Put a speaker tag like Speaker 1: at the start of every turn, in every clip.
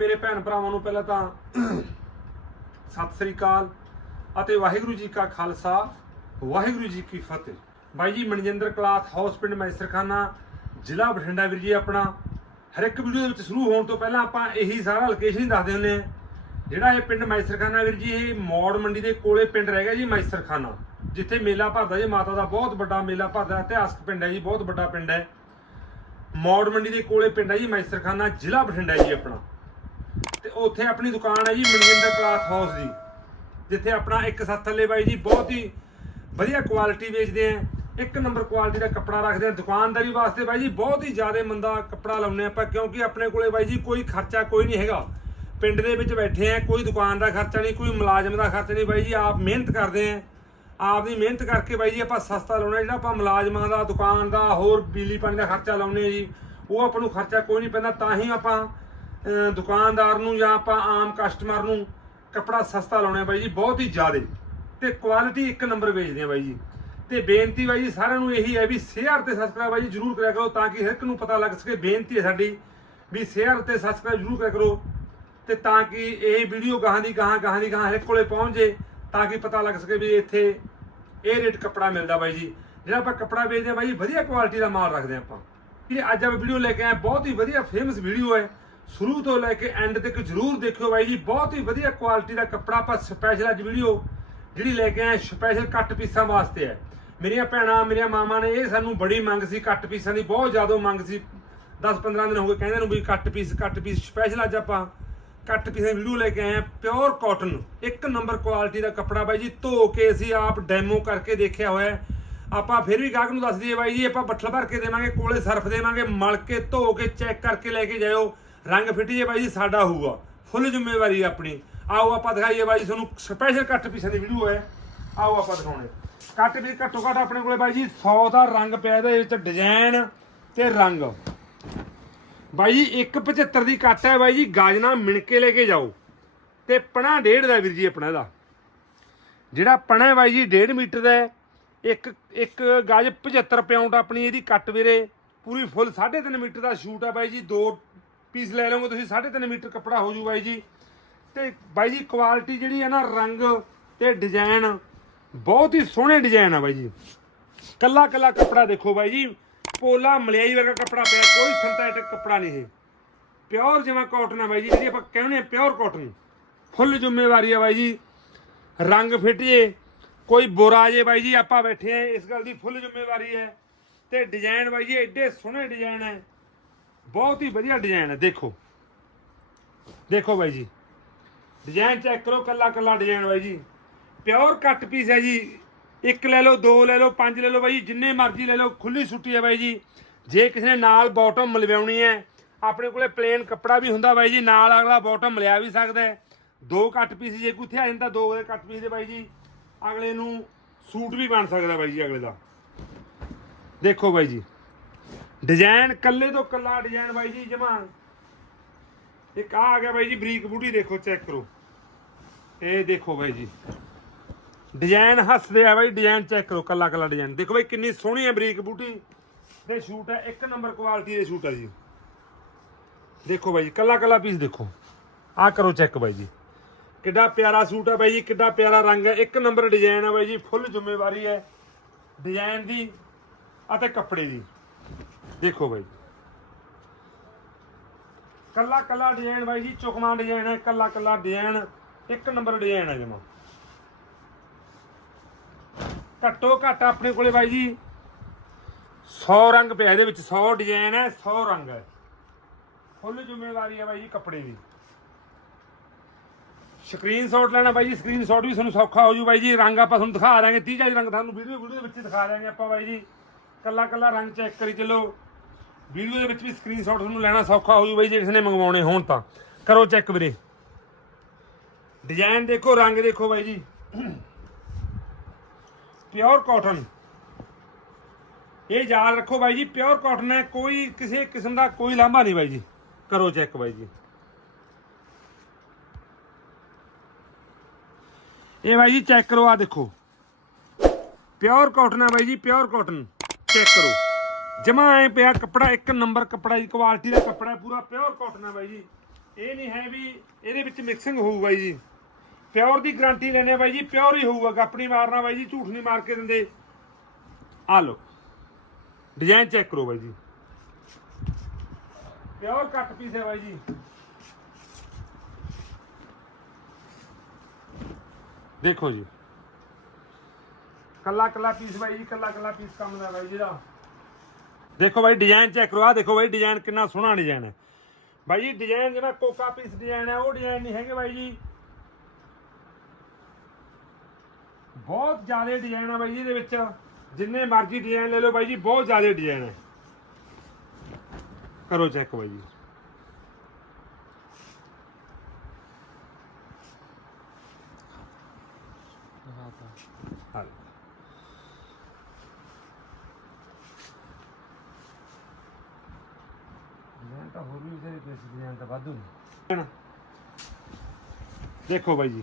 Speaker 1: ਮੇਰੇ ਭੈਣ ਭਰਾਵਾਂ ਨੂੰ ਪਹਿਲਾਂ ਤਾਂ ਸਤਿ ਸ੍ਰੀ ਅਕਾਲ ਅਤੇ ਵਾਹਿਗੁਰੂ ਜੀ ਕਾ ਖਾਲਸਾ, ਵਾਹਿਗੁਰੂ ਜੀ ਕੀ ਫਤਿਹ। ਬਾਈ ਜੀ, ਮਨਜਿੰਦਰ ਕਲਾਥ ਹਾਊਸ ਪਿੰਡ ਮੈਸਰਖਾਨਾ, ਜ਼ਿਲ੍ਹਾ ਬਠਿੰਡਾ ਵੀਰ ਜੀ ਆਪਣਾ। ਹਰ ਇੱਕ ਵੀਡੀਓ ਦੇ ਵਿੱਚ ਸ਼ੁਰੂ ਹੋਣ ਤੋਂ ਪਹਿਲਾਂ ਆਪਾਂ ਇਹੀ ਸਾਰਾ ਲੋਕੇਸ਼ਨ ਹੀ ਦੱਸਦੇ ਹੁੰਦੇ ਆ ਜਿਹੜਾ ਇਹ ਪਿੰਡ ਮੈਸਰਖਾਨਾ ਵੀਰ ਜੀ, ਇਹ ਮੌੜ ਮੰਡੀ ਦੇ ਕੋਲੇ ਪਿੰਡ ਰਹਿ ਗਿਆ ਜੀ ਮੈਸਰਖਾਨਾ, ਜਿੱਥੇ ਮੇਲਾ ਭਰਦਾ ਜੀ। ਮਾਤਾ ਦਾ ਬਹੁਤ ਵੱਡਾ ਮੇਲਾ ਭਰਦਾ, ਇਤਿਹਾਸਕ ਪਿੰਡ ਹੈ ਜੀ, ਬਹੁਤ ਵੱਡਾ ਪਿੰਡ ਹੈ। ਮੌੜ ਮੰਡੀ ਦੇ ਕੋਲੇ ਪਿੰਡ ਹੈ ਜੀ ਮੈਸਰਖਾਨਾ, ਜ਼ਿਲ੍ਹਾ ਬਠਿੰਡਾ ਜੀ ਆਪਣਾ। ਤੇ ਉੱਥੇ ਆਪਣੀ ਦੁਕਾਨ ਹੈ ਜੀ ਮਨਜਿੰਦਰ ਕਲਾਥ ਹਾਊਸ ਦੀ ਜਿੱਥੇ ਆਪਣਾ ਇੱਕ ਸੱਤ ਥੱਲੇ ਬਾਈ ਜੀ, ਬਹੁਤ ਹੀ ਵਧੀਆ ਕੁਆਲਿਟੀ ਵੇਚਦੇ ਆ। ਇੱਕ ਨੰਬਰ ਕੁਆਲਿਟੀ ਦਾ ਕੱਪੜਾ ਰੱਖਦੇ ਆ। ਦੁਕਾਨਦਾਰੀ ਵਾਸਤੇ ਬਾਈ ਜੀ, ਬਹੁਤ ਹੀ ਜ਼ਿਆਦਾ ਮੰਦਾ ਕੱਪੜਾ ਲਾਉਂਦੇ ਆਪਾਂ, ਕਿਉਂਕਿ ਆਪਣੇ ਕੋਲੇ ਬਾਈ ਜੀ ਕੋਈ ਖਰਚਾ ਕੋਈ ਨਹੀਂ ਹੈਗਾ। ਪਿੰਡ ਦੇ ਵਿੱਚ ਬੈਠੇ ਆ, ਕੋਈ ਦੁਕਾਨ ਦਾ ਖਰਚਾ ਨਹੀਂ, ਕੋਈ ਮੁਲਾਜ਼ਮ ਦਾ ਖਰਚਾ ਨਹੀਂ। ਬਾਈ ਜੀ, ਆਪ ਮਿਹਨਤ ਕਰਦੇ ਆ। ਆਪ ਦੀ ਮਿਹਨਤ ਕਰਕੇ ਬਾਈ ਜੀ, ਆਪਾਂ ਸਸਤਾ ਲਾਉਣਾ ਜਿਹੜਾ ਆਪਾਂ ਮੁਲਾਜ਼ਮਾਂ ਦਾ, ਦੁਕਾਨ ਦਾ, ਹੋਰ ਬਿਜਲੀ ਪਾਣੀ ਦਾ ਖਰਚਾ ਲਾਉਨੇ ਆ ਜੀ, ਉਹ ਆਪਾਂ ਨੂੰ ਖਰਚਾ ਕੋਈ ਨਹੀਂ ਪੈਂਦਾ। ਤਾਂ ਹੀ ਆਪਾਂ ਦੁਕਾਨਦਾਰ ਨੂੰ ਜਾਂ ਆਪਾਂ ਆਮ ਕਸਟਮਰ ਨੂੰ ਕੱਪੜਾ ਸਸਤਾ ਲਾਉਣਾ ਬਾਈ ਜੀ, ਬਹੁਤ ਹੀ ਜ਼ਿਆਦੇ। ਤੇ ਕੁਆਲਿਟੀ ਇੱਕ ਨੰਬਰ ਵੇਚਦੇ ਆ ਬਾਈ ਜੀ। ਤੇ ਬੇਨਤੀ ਬਾਈ ਜੀ, ਸਾਰਿਆਂ ਨੂੰ ਇਹੀ ਹੈ ਵੀ ਸ਼ੇਅਰ ਤੇ ਸਬਸਕ੍ਰਾਈਬ ਬਾਈ ਜੀ ਜਰੂਰ ਕਰਿਆ ਕਰੋ ਤਾਂ ਕਿ ਹਰ ਇੱਕ ਨੂੰ ਪਤਾ ਲੱਗ ਸਕੇ, ਬੇਨਤੀ ਹੈ ਸਾਡੀ ਵੀ ਸ਼ੇਅਰ ਤੇ ਸਬਸਕ੍ਰਾਈਬ ਜਰੂਰ ਕਰਿਆ ਕਰੋ ਤੇ ਤਾਂ ਕਿ ਇਹ ਵੀਡੀਓ ਗਾਹਾਂ ਦੀ ਗਾਹਾਂ ਗਾਹਾਂ ਦੀ ਗਾਹਾਂ ਹਰ ਇੱਕ ਕੋਲੇ ਪਹੁੰਚ ਜੇ ਤਾਂ ਕਿ ਪਤਾ ਲੱਗ ਸਕੇ ਵੀ ਇੱਥੇ ਇਹ ਰੇਟ ਕੱਪੜਾ ਮਿਲਦਾ ਬਾਈ ਜੀ। ਜਿਹੜਾ ਆਪਾਂ ਕੱਪੜਾ ਵੇਚਦੇ ਆ ਬਾਈ ਜੀ, ਵਧੀਆ ਕੁਆਲਿਟੀ ਦਾ ਮਾਲ ਰੱਖਦੇ ਆ ਆਪਾਂ। ਇਹ ਅੱਜ ਆਪਾਂ ਵੀਡੀਓ ਲੈ ਕੇ ਆਏ ਬਹੁਤ ਹੀ ਵਧੀਆ ਫੇਮਸ ਵੀਡੀਓ ਹੈ। ਸ਼ੁਰੂ ਤੋਂ ਲੈ ਕੇ ਐਂਡ ਤੱਕ ਜਰੂਰ ਦੇਖਿਓ ਬਾਈ ਜੀ। ਬਹੁਤ ਹੀ ਵਧੀਆ ਕੁਆਲਿਟੀ ਦਾ ਕੱਪੜਾ ਆਪਾਂ ਸਪੈਸ਼ਲ ਅੱਜ ਵੀਡੀਓ ਜਿਹੜੀ ਲੈ ਕੇ ਆਏ ਸਪੈਸ਼ਲ ਕੱਟ ਪੀਸਾਂ ਵਾਸਤੇ ਹੈ। ਮੇਰੀਆਂ ਭੈਣਾਂ, ਮੇਰੀਆਂ ਮਾਵਾਂ ਨੇ ਇਹ ਸਾਨੂੰ ਬੜੀ ਮੰਗ ਸੀ, ਕੱਟ ਪੀਸਾਂ ਦੀ ਬਹੁਤ ਜ਼ਿਆਦਾ ਮੰਗ ਸੀ। 10-15 ਦਿਨ ਹੋ ਗਏ ਕਹਿੰਦੇ ਨੂੰ ਵੀ cut piece cut piece special ਅੱਜ ਆਪਾਂ ਕੱਟ ਪੀਸਾਂ ਵੀਡੀਓ ਲੈ ਕੇ ਆਏ ਆ ਪਿਓਰ ਕਾਟਨ ਇੱਕ ਨੰਬਰ ਕੁਆਲਿਟੀ ਦਾ ਕੱਪੜਾ ਬਾਈ ਜੀ, ਧੋ ਕੇ ਅਸੀਂ ਆਪ ਡੈਮੋ ਕਰਕੇ ਦੇਖਿਆ ਹੋਇਆ ਆਪਾਂ ਫਿਰ ਵੀ ਗਾਹਕ ਨੂੰ ਦੱਸ ਦਈਏ ਬਾਈ ਜੀ, ਆਪਾਂ ਬੱਠਲ ਭਰ ਕੇ ਦੇਵਾਂਗੇ, ਕੋਲੇ ਸਰਫ ਦੇਵਾਂਗੇ, ਮਲ ਕੇ ਧੋ ਕੇ ਚੈੱਕ ਕਰਕੇ ਲੈ ਕੇ ਜਾਇਓ। ਰੰਗ ਫਿੱਟ ਬਾਈ ਜੀ, ਸਾਡਾ ਹੋਊਗਾ। ਫੁੱਲ ਜ਼ਿੰਮੇਵਾਰੀ ਆਪਣੀ। ਆਓ ਆਪਾਂ ਦਿਖਾਈਏ ਬਾਈ ਜੀ, ਤੁਹਾਨੂੰ ਸਪੈਸ਼ਲ ਕੱਟ ਪੀਸਾਂ ਦੀ ਵੀਡੀਓ ਹੈ। ਆਓ ਆਪਾਂ ਦਿਖਾਉਣੇ। ਕੱਟ ਵੀ ਘੱਟੋ ਘੱਟ ਆਪਣੇ ਕੋਲੇ ਬਾਈ ਜੀ 100 ਦਾ ਰੰਗ ਪਿਆ ਇਹਦੇ ਵਿੱਚ ਡਿਜ਼ਾਈਨ ਤੇ ਰੰਗ। ਬਾਈ ਜੀ 175 ਦੀ ਕੱਟ ਹੈ ਬਾਈ ਜੀ ਗਾਜਨਾ ਮਿਣ ਕੇ ਲੈ ਕੇ ਜਾਓ। ਤੇ ਪਣਾ ਡੇਢ ਦਾ ਵੀਰ ਜੀ ਆਪਣਾ ਇਹਦਾ। ਜਿਹੜਾ ਪਣਾ ਹੈ ਬਾਈ ਜੀ 1.5 ਮੀਟਰ ਦਾ ਇੱਕ ਇੱਕ ਗਾਜ 75 ਪਾਉਂਡ ਆਪਣੀ ਇਹਦੀ ਕੱਟ ਵੀਰੇ। ਪੂਰੀ ਫੁੱਲ 3.5 ਮੀਟਰ ਦਾ ਸ਼ੂਟ ਹੈ ਬਾਈ ਜੀ, ਦੋ ਪੀਸ ਲੈ ਲਓਗੇ ਤੁਸੀਂ 3.5 ਮੀਟਰ ਕੱਪੜਾ ਹੋ ਜੂ ਬਾਈ ਜੀ। ਤੇ ਬਾਈ ਜੀ ਕੁਆਲਿਟੀ ਜਿਹੜੀ ਹੈ ਨਾ, ਰੰਗ ਤੇ ਡਿਜ਼ਾਈਨ ਬਹੁਤ ਹੀ ਸੋਹਣੇ ਡਿਜ਼ਾਈਨ ਆ ਬਾਈ ਜੀ। ਕੱਲਾ ਕੱਲਾ ਕੱਪੜਾ ਦੇਖੋ ਬਾਈ ਜੀ, ਪੋਲਾ ਮਲਿਆਈ ਵਰਗਾ ਕੱਪੜਾ ਪਿਆ, ਕੋਈ ਸਿੰਥੈਟਿਕ ਕੱਪੜਾ ਨਹੀਂ ਇਹ। ਪਿਓਰ ਜਿਵੇਂ ਕਾਟਨ ਆ ਬਾਈ ਜੀ, ਜਿਹੜੀ ਆਪਾਂ ਕਹਿੰਦੇ ਆ ਪਿਓਰ ਕਾਟਨ ਫੁੱਲ ਜ਼ਿੰਮੇਵਾਰੀ ਆ ਬਾਈ ਜੀ। ਰੰਗ ਫਿੱਟ ਜੇ, ਕੋਈ ਬੁਰਾ ਜੇ ਬਾਈ ਜੀ, ਆਪਾਂ ਬੈਠੇ ਆ, ਇਸ ਗੱਲ ਦੀ ਫੁੱਲ ਜ਼ਿੰਮੇਵਾਰੀ ਹੈ। ਤੇ ਡਿਜ਼ਾਈਨ ਬਾਈ ਜੀ, ਐਡੇ ਸੋਹਣੇ ਡਿਜ਼ਾਈਨ ਹੈ। ਬਹੁਤ ਹੀ ਵਧੀਆ ਡਿਜ਼ਾਈਨ ਹੈ ਦੇਖੋ। ਦੇਖੋ ਬਾਈ ਜੀ। ਡਿਜ਼ਾਈਨ ਚੈੱਕ ਕਰੋ ਕੱਲਾ ਕੱਲਾ ਡਿਜ਼ਾਈਨ ਬਾਈ ਜੀ। ਪਿਓਰ ਕੱਟ ਪੀਸ ਹੈ ਜੀ। ਇੱਕ ਲੈ ਲਓ ਦੋ ਲੈ ਲਓ ਪੰਜ ਲੈ ਲਓ ਬਾਈ ਜੀ, ਜਿੰਨੇ ਮਰਜ਼ੀ ਲੈ ਲਓ ਖੁੱਲੀ ਛੁੱਟੀ ਹੈ ਬਾਈ ਜੀ। ਜੇ ਕਿਸੇ ਨੇ ਨਾਲ ਬਾਟਮ ਮਲਵਾਉਣੀ ਹੈ ਆਪਣੇ ਕੋਲੇ ਪਲੇਨ ਕੱਪੜਾ ਵੀ ਹੁੰਦਾ ਬਾਈ ਜੀ ਨਾਲ ਅਗਲਾ ਬਾਟਮ ਮਲਿਆ ਵੀ ਸਕਦਾ ਹੈ। ਦੋ ਕੱਟ ਪੀਸ ਜੇ ਕੋਈ ਇੱਥੇ ਆ ਜਾਂਦਾ ਦੋ ਦੇ ਕੱਟ ਪੀਸ ਦੇ ਬਾਈ ਜੀ ਅਗਲੇ ਨੂੰ ਸੂਟ ਵੀ ਬਣ ਸਕਦਾ ਬਾਈ ਜੀ ਅਗਲੇ ਦਾ। ਦੇਖੋ ਬਾਈ ਜੀ। ਡਿਜ਼ਾਈਨ ਕੱਲੇ ਤੋਂ ਕੱਲਾ ਡਿਜ਼ਾਈਨ ਬਾਈ ਜੀ ਜਮਾ। ਇੱਕ ਆ ਗਿਆ ਬਾਈ ਜੀ, ਬਰੀਕ ਬੂਟੀ ਦੇਖੋ ਚੈੱਕ ਕਰੋ। ਇਹ ਦੇਖੋ ਬਾਈ ਜੀ। ਡਿਜ਼ਾਈਨ ਹੱਸਦੇ ਆ ਬਾਈ ਡਿਜ਼ਾਈਨ ਚੈੱਕ ਕਰੋ ਕੱਲਾ ਕੱਲਾ ਡਿਜ਼ਾਈਨ ਦੇਖੋ ਬਾਈ, ਕਿੰਨੀ ਸੋਹਣੀ ਹੈ ਬਰੀਕ ਬੂਟੀ। ਦੇ ਸ਼ੂਟ ਹੈ ਇੱਕ ਨੰਬਰ ਕੁਆਲਿਟੀ ਦੇ ਸ਼ੂਟ ਹੈ ਜੀ। ਦੇਖੋ ਬਾਈ ਜੀ ਕੱਲਾ ਕੱਲਾ ਪੀਸ ਦੇਖੋ। ਆ ਕਰੋ ਚੈੱਕ ਬਾਈ ਜੀ। ਕਿੱਡਾ ਪਿਆਰਾ ਸੂਟ ਹੈ ਬਾਈ ਜੀ, ਕਿੱਡਾ ਪਿਆਰਾ ਰੰਗ ਹੈ ਇੱਕ ਨੰਬਰ ਡਿਜ਼ਾਈਨ ਹੈ ਬਾਈ ਜੀ ਫੁੱਲ ਜ਼ਿੰਮੇਵਾਰੀ ਹੈ। ਡਿਜ਼ਾਈਨ ਦੀ ਅਤੇ ਕੱਪੜੇ ਦੀ। ਦੇਖੋ ਬਾਈ ਕੱਲਾ ਕੱਲਾ ਡਿਜ਼ਾਈਨ ਬਾਈ ਜੀ, ਚੁਕਮਾ ਡਿਜ਼ਾਈਨ ਹੈ, ਕੱਲਾ ਕੱਲਾ ਡਿਜ਼ਾਈਨ ਇੱਕ ਨੰਬਰ ਡਿਜ਼ਾਈਨ ਹੈ ਜਮਾ। ਘੱਟੋ ਘੱਟ ਆਪਣੇ ਕੋਲੇ ਬਾਈ ਜੀ 100 ਰੰਗ ਪਿਆ ਇਹਦੇ ਵਿੱਚ 100 ਡਿਜ਼ਾਈਨ ਹੈ 100 ਰੰਗ ਹੈ। ਫੁੱਲ ਜ਼ਿੰਮੇਵਾਰੀ ਹੈ ਬਾਈ ਜੀ ਕੱਪੜੇ ਦੀ। ਸਕਰੀਨਸ਼ਾਟ ਲੈਣਾ ਬਾਈ ਜੀ ਸਕਰੀਨਸ਼ਾਟ ਵੀ ਤੁਹਾਨੂੰ ਸੌਖਾ ਹੋ ਜੂ ਬਾਈ ਜੀ। ਰੰਗ ਆਪਾਂ ਤੁਹਾਨੂੰ ਦਿਖਾ ਦਾਂਗੇ 30 40 ਰੰਗ ਤੁਹਾਨੂੰ ਵੀਡੀਓ ਵੀਡੀਓ ਦੇ ਵਿੱਚ ਦਿਖਾ ਦਾਂਗੇ ਆਪਾਂ ਬਾਈ ਜੀ। ਕੱਲਾ ਕੱਲਾ ਰੰਗ ਚੈੱਕ ਕਰੀ ਚੱਲੋ। ਵੀਡੀਓ ਦੇ ਵਿੱਚ ਵੀ ਸਕਰੀਨਸ਼ਾਟ ਤੁਹਾਨੂੰ ਲੈਣਾ ਸੌਖਾ ਹੋ ਜੂ ਬਾਈ ਜੇ ਕਿਸੇ ਨੇ ਮੰਗਵਾਉਣੇ ਹੋਣ ਤਾਂ। ਕਰੋ ਚੈੱਕ ਵੀਰੇ। ਡਿਜ਼ਾਈਨ ਦੇਖੋ, ਰੰਗ ਦੇਖੋ ਬਾਈ ਜੀ। ਪਿਓਰ ਕਾਟਨ ਇਹ ਯਾਦ ਰੱਖੋ ਬਾਈ ਜੀ ਪਿਓਰ ਕਾਟਨ ਹੈ, ਕੋਈ ਕਿਸੇ ਕਿਸਮ ਦਾ ਕੋਈ ਲਾਂਭਾ ਨਹੀਂ ਬਾਈ ਜੀ। ਕਰੋ ਚੈੱਕ ਬਾਈ ਜੀ। ਇਹ ਬਾਈ ਜੀ ਚੈੱਕ ਕਰੋ ਆ ਦੇਖੋ। ਪਿਓਰ ਕਾਟਨ ਹੈ ਬਾਈ ਜੀ ਪਿਓਰ ਕਾਟਨ ਚੈੱਕ ਕਰੋ। ਜਮਾ ਐ ਪਿਆ ਕੱਪੜਾ, ਇੱਕ ਨੰਬਰ ਕੱਪੜਾ ਜੀ ਕੁਆਲਿਟੀ ਦਾ ਕੱਪੜਾ ਪੂਰਾ ਪਿਓਰ ਕਾਟਨ ਹੈ ਬਾਈ ਜੀ। ਇਹ ਨਹੀਂ ਹੈ ਵੀ ਇਹਦੇ ਵਿੱਚ ਮਿਕਸਿੰਗ ਹੋਊਗਾ ਜੀ। ਪਿਓਰ ਦੀ ਗਾਰੰਟੀ ਲੈਣੇ ਬਾਈ ਜੀ ਪਿਓਰ ਹੀ ਹੋਊਗਾ ਆਪਣੀ ਮਾਰਨਾ ਬਾਈ ਜੀ, ਝੂਠ ਨਹੀਂ ਮਾਰ ਕੇ ਦਿੰਦੇ। ਆ ਲਓ ਡਿਜ਼ਾਈਨ ਚੈੱਕ ਕਰੋ ਬਾਈ ਜੀ। ਪਿਓਰ ਕੱਟ ਪੀਸ ਹੈ ਬਾਈ ਜੀ। ਦੇਖੋ ਜੀ। ਕੱਲਾ ਕੱਲਾ ਪੀਸ ਬਾਈ ਜੀ ਕੱਲਾ ਕੱਲਾ ਪੀਸ ਕੰਮ ਦਾ ਬਾਈ ਜੀ ਦਾ। ਦੇਖੋ ਬਾਈ ਡਿਜ਼ਾਈਨ ਚੈੱਕ ਕਰੋ ਆ ਦੇਖੋ ਬਾਈ ਡਿਜ਼ਾਈਨ ਕਿੰਨਾ ਸੋਹਣਾ ਡਿਜ਼ਾਈਨ ਹੈ। ਬਾਈ ਜੀ ਡਿਜ਼ਾਈਨ ਜਿਹੜਾ ਕੋਕਾ ਪੀਸ ਡਿਜ਼ਾਈਨ ਹੈ ਉਹ ਡਿਜ਼ਾਈਨ ਨਹੀਂ ਹੈਗੇ ਬਾਈ ਜੀ। ਬਹੁਤ ਜ਼ਿਆਦਾ ਡਿਜ਼ਾਈਨ ਆ ਬਾਈ ਜੀ ਇਹਦੇ ਵਿੱਚ। ਜਿੰਨੇ ਮਰਜ਼ੀ ਡਿਜ਼ਾਈਨ ਲੈ ਲਓ ਬਾਈ ਜੀ ਬਹੁਤ ਜ਼ਿਆਦਾ ਡਿਜ਼ਾਈਨ ਹੈ। ਕਰੋ ਚੈੱਕ ਬਾਈ ਜੀ। ਹਾਂ ਡਿਜ਼ਾਈਨ ਤਾਂ ਹੋਰ ਵੀ ਤਾਂ ਵਾਧੂ ਦੇਖੋ ਬਾਈ ਜੀ।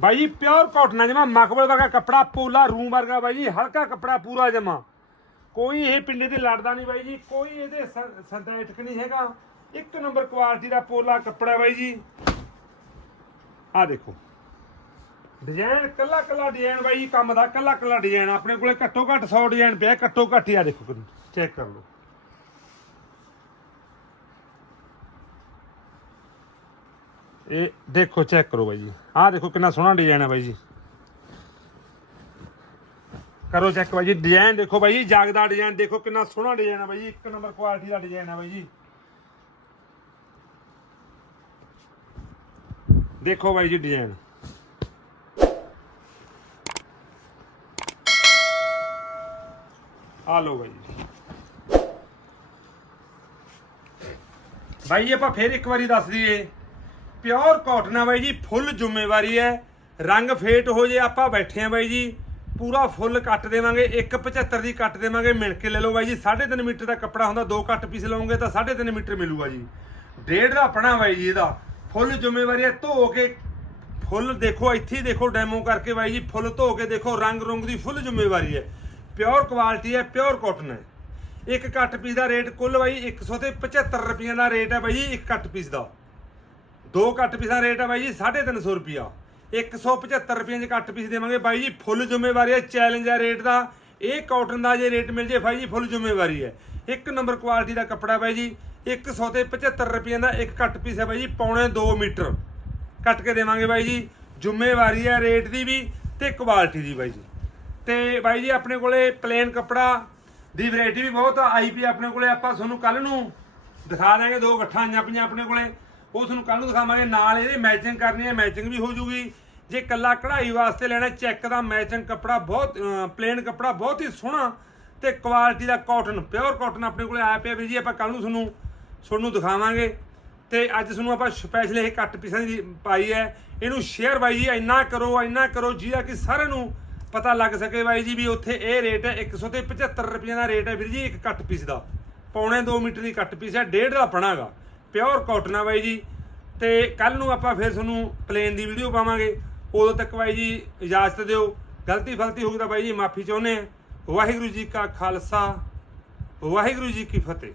Speaker 1: ਬਾਈ ਜੀ ਪਿਓਰ ਕਾਟਨ ਹੈ ਜਮਾ। ਮਕਬਲ ਵਰਗਾ ਕੱਪੜਾ, ਪੋਲਾ ਰੂਮ ਵਰਗਾ ਬਾਈ ਜੀ। ਹਲਕਾ ਕੱਪੜਾ ਪੂਰਾ ਜਮਾ। ਕੋਈ ਇਹ ਪਿੰਡੇ ਤੇ ਲੜਦਾ ਨਹੀਂ ਬਾਈ ਜੀ। ਕੋਈ ਇਹਦੇ ਸਿੰਥੈਟਿਕ ਨਹੀਂ ਹੈਗਾ। ਇੱਕ ਨੰਬਰ ਕੁਆਲਿਟੀ ਦਾ ਪੋਲਾ ਕੱਪੜਾ ਬਾਈ ਜੀ। ਆ ਦੇਖੋ। ਡਿਜ਼ਾਈਨ ਕੱਲਾ ਕੱਲਾ ਡਿਜ਼ਾਈਨ ਬਾਈ ਜੀ। ਕੰਮ ਦਾ ਕੱਲਾ ਕੱਲਾ ਡਿਜ਼ਾਈਨ ਆਪਣੇ ਕੋਲੇ ਘੱਟੋ ਘੱਟ 100 ਡਿਜ਼ਾਈਨ ਪਿਆ। ਘੱਟੋ ਘੱਟ ਹੀ ਆ ਦੇਖੋ। ਚੈੱਕ ਕਰ ਲਓ। ਇਹ ਦੇਖੋ ਚੈੱਕ ਕਰੋ ਬਾਈ ਜੀ। ਆਹ ਦੇਖੋ ਕਿੰਨਾ ਸੋਹਣਾ ਡਿਜ਼ਾਈਨ ਹੈ ਬਾਈ ਜੀ। ਕਰੋ ਚੈੱਕ ਬਾਈ ਜੀ। ਡਿਜ਼ਾਈਨ ਦੇਖੋ ਬਾਈ ਜੀ, ਜਾਗਦਾ ਡਿਜ਼ਾਈਨ ਦੇਖੋ ਕਿੰਨਾ ਸੋਹਣਾ ਡਿਜ਼ਾਈਨ ਹੈ ਬਾਈ ਜੀ। ਇੱਕ ਨੰਬਰ ਕੁਆਲਿਟੀ ਦਾ ਡਿਜ਼ਾਈਨ ਹੈ ਬਾਈ ਜੀ। ਦੇਖੋ ਬਾਈ ਜੀ ਡਿਜ਼ਾਈਨ ਆ ਲਓ ਬਾਈ ਜੀ। ਬਾਈ ਜੀ, ਆਪਾਂ ਫੇਰ ਇੱਕ ਵਾਰੀ ਦੱਸ ਦਈਏ। ਪਿਓਰ ਕਾਟਨ ਹੈ ਬਾਈ ਜੀ, ਫੁੱਲ ਜ਼ਿੰਮੇਵਾਰੀ ਹੈ। ਰੰਗ ਫੇਟ ਹੋ ਜੇ ਆਪਾਂ ਬੈਠੇ ਆ ਬਾਈ ਜੀ, ਪੂਰਾ ਫੁੱਲ ਕੱਟ ਦੇਵਾਂਗੇ 175 ਦੀ ਕੱਟ ਦੇਵਾਂਗੇ, ਮਿਲ ਕੇ ਲੈ ਲਓ ਬਾਈ ਜੀ 3.5 ਮੀਟਰ ਦਾ ਕੱਪੜਾ ਹੁੰਦਾ, ਦੋ ਕੱਟ ਪੀਸ ਲਓਗੇ ਤਾਂ 3.5 ਮੀਟਰ ਮਿਲੂਗਾ ਜੀ। ਡੇਢ ਦਾ ਆਪਣਾ ਬਾਈ ਜੀ ਇਹਦਾ। ਫੁੱਲ ਜ਼ਿੰਮੇਵਾਰੀ ਹੈ, ਧੋ ਕੇ ਫੁੱਲ ਦੇਖੋ, ਇੱਥੇ ਦੇਖੋ ਡੈਮੋ ਕਰਕੇ ਬਾਈ ਜੀ, ਫੁੱਲ ਧੋ ਕੇ ਦੇਖੋ, ਰੰਗ ਰੁੰਗ ਦੀ ਫੁੱਲ ਜ਼ਿੰਮੇਵਾਰੀ ਹੈ। ਪਿਓਰ ਕੁਆਲਿਟੀ ਹੈ, ਪਿਓਰ ਕਾਟਨ ਹੈ। ਇੱਕ ਕੱਟ ਪੀਸ ਦਾ ਰੇਟ ਕੁੱਲ ਬਾਈ 175 ਰੁਪਈਆ ਦਾ ਰੇਟ ਹੈ ਬਾਈ ਜੀ, ਇੱਕ ਕੱਟ ਪੀਸ ਦਾ। ਦੋ ਕੱਟ ਪੀਸਾਂ ਰੇਟ ਹੈ ਬਾਈ ਜੀ 350 ਰੁਪਿਆ 175 ਰੁਪਏ ਚ ਕੱਟ ਪੀਸ ਦੇਵਾਂਗੇ ਬਾਈ ਜੀ, ਫੁੱਲ ਜ਼ਿੰਮੇਵਾਰੀ ਹੈ ਚੈਲੰਜ ਹੈ ਰੇਟ ਦਾ। ਇਹ ਕਾਟਨ ਦਾ ਜੇ ਰੇਟ ਮਿਲ ਜੇ ਬਾਈ ਜੀ, ਫੁੱਲ ਜ਼ਿੰਮੇਵਾਰੀ ਹੈ। ਇੱਕ ਨੰਬਰ ਕੁਆਲਿਟੀ ਦਾ ਕੱਪੜਾ ਬਾਈ ਜੀ 100 ਤੇ 75 ਰੁਪਏ ਦਾ ਇੱਕ ਕੱਟ ਪੀਸ ਹੈ ਬਾਈ ਜੀ, ਪੌਣੇ 2 ਮੀਟਰ। ਕੱਟ ਕੇ ਦੇਵਾਂਗੇ ਬਾਈ ਜੀ, ਜ਼ਿੰਮੇਵਾਰੀ ਹੈ ਰੇਟ ਦੀ ਵੀ ਤੇ ਕੁਆਲਿਟੀ ਦੀ ਬਾਈ ਜੀ। ਤੇ ਬਾਈ ਜੀ, ਆਪਣੇ ਕੋਲੇ ਪਲੇਨ ਕੱਪੜਾ ਦੀ ਵੈਰਾਈਟੀ ਵੀ ਬਹੁਤ ਆਈ ਪਈ ਆਪਣੇ ਕੋਲੇ ਆਪਾਂ ਤੁਹਾਨੂੰ ਕੱਲ ਨੂੰ ਦਿਖਾ ਦਾਂਗੇ ਦੋ ਗੱਠਾਂ ਆਈਆਂ ਪਈਆਂ ਆਪਣੇ ਕੋਲੇ। ਉਹ ਤੁਹਾਨੂੰ ਕੱਲ ਨੂੰ ਦਿਖਾਵਾਂਗੇ, ਨਾਲ ਇਹਦੇ ਮੈਚਿੰਗ ਕਰਨੀ ਹੈ ਮੈਚਿੰਗ ਵੀ ਹੋ ਜੂਗੀ। ਜੇ ਕੱਲਾ ਕਢਾਈ ਵਾਸਤੇ ਲੈਣਾ ਚੈੱਕ ਦਾ ਮੈਚਿੰਗ ਕੱਪੜਾ ਬਹੁਤ ਪਲੇਨ ਕੱਪੜਾ ਬਹੁਤ ਹੀ ਸੋਹਣਾ ਤੇ ਕੁਆਲਿਟੀ ਦਾ ਕਾਟਨ ਪਿਓਰ ਕਾਟਨ ਆਪਣੇ ਕੋਲੇ ਆਇਆ ਪਿਆ ਵੀ ਜੀ, ਆਪਾਂ ਕੱਲ ਨੂੰ ਤੁਹਾਨੂੰ ਤੁਹਾਨੂੰ ਦਿਖਾਵਾਂਗੇ। ਤੇ ਅੱਜ ਤੁਹਾਨੂੰ ਆਪਾਂ ਸਪੈਸ਼ਲ ਇਹ ਕੱਟ ਪੀਸਾਂ ਦੀ ਪਾਈ ਹੈ। ਇਹਨੂੰ ਸ਼ੇਅਰ ਬਾਈ ਜੀ, ਇੰਨਾ ਕਰੋ ਇੰਨਾ ਕਰੋ, ਜਿਹਦਾ ਕਿ ਸਾਰਿਆਂ ਨੂੰ ਪਤਾ ਲੱਗ ਸਕੇ ਬਾਈ ਜੀ ਵੀ ਉੱਥੇ ਇਹ ਰੇਟ ਹੈ 175 ਰੁਪਏ ਦਾ ਰੇਟ ਹੈ ਵੀਰ ਜੀ, ਇੱਕ ਕੱਟ ਪੀਸ ਦਾ। ਪੌਣੇ 2 ਮੀਟਰ ਦੀ ਕੱਟ ਪੀਸ ਹੈ, ਡੇਢ ਦਾ ਪਣਾਗਾ ਪਿਓਰ ਕਾਟਨ ਆ ਬਾਈ ਜੀ। ਤੇ ਕੱਲ ਨੂੰ ਆਪਾਂ ਫਿਰ ਤੁਹਾਨੂੰ ਪਲੇਨ ਦੀ ਵੀਡੀਓ ਪਾਵਾਂਗੇ। ਉਦੋਂ ਤੱਕ ਬਾਈ ਜੀ, ਇਜਾਜ਼ਤ ਦਿਓ। ਗਲਤੀ ਫਲਤੀ ਹੋਊਗੀ ਤਾਂ ਬਾਈ ਜੀ ਮਾਫੀ ਚਾਹੁੰਦੇ ਆ। ਵਾਹਿਗੁਰੂ ਜੀ ਕਾ ਖਾਲਸਾ, ਵਾਹਿਗੁਰੂ ਜੀ ਕੀ ਫਤਿਹ।